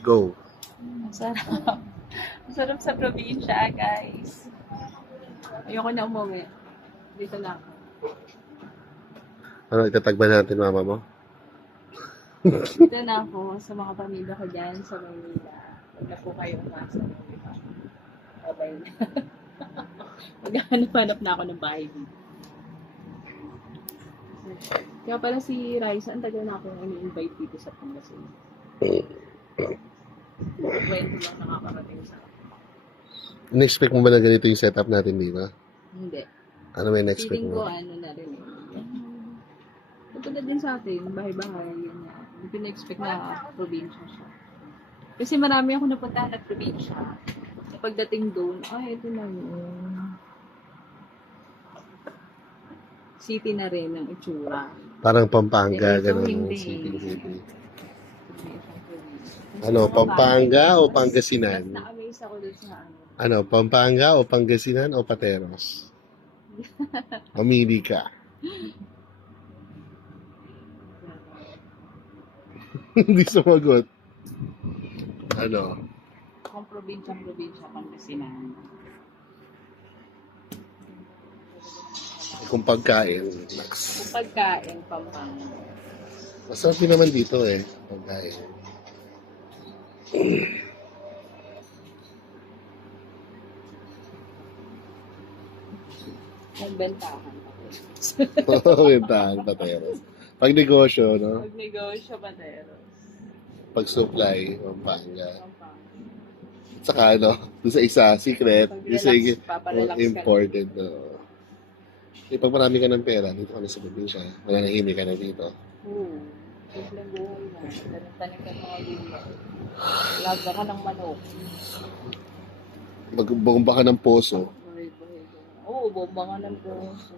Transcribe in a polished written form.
Go. Masarap. Masarap sa probinsya, guys. Ayoko na umuwi. Dito lang ako. Ano, itatagba natin mama mo? Dito na ako sa mga pamilya ko dyan sa Manila. Huwag na po kayo umasa. Okay na. Maghanap-hanap na ako ng bahay dito. Kaya pala si Raisa, ang tagal na akong ini-invite dito sa Pangasinan. Kwento lang nakakarating sa akin. In-expect mo ba na ganito yung setup natin dito? Hindi. Ano may in-expect Feeling ko mo? ano na rin eh. Katulad din sa atin, bahay-bahay, yun na. Hindi ko na-expect na probinsya siya. Kasi marami ako napuntahan na probinsya. Na pagdating doon, ay, ito na yun. City na rin ang itsura. Parang Pampanga, Eh, ito gano'n. hindi. City. Hindi siyang probinsya. Ano, Pampanga o Pangasinan? Mas na-amaze ako doon sa ano. Ano, Pampanga o Pangasinan o Pateros? Mamili ka. Hindi sumagot. Ano? Kung probinsya, Pangasinan. Kung pagkain. Kung pagkain, Pampanga. Masarap din naman dito eh. Pagkain. Nagbentahan pa. Bentahan, Pateros. Pag negosyo, no? Mag-negosyo pa tayo. Pag supply, Pampanga. Pampanga. Saka ano, doon sa isa, secret. Pag Yung sa relax, paparelax ka imported. Eh, pag marami ka ng pera, dito ka na sa probinsya. Mananahimik ka na dito. Oo. Simpleng buhay na. Tanim-tanim ka ng mga gulay. Laga ka ng manok. Magbomba ka ng poso. Buhay-buhay ka. Oo, bomba ka ng puso.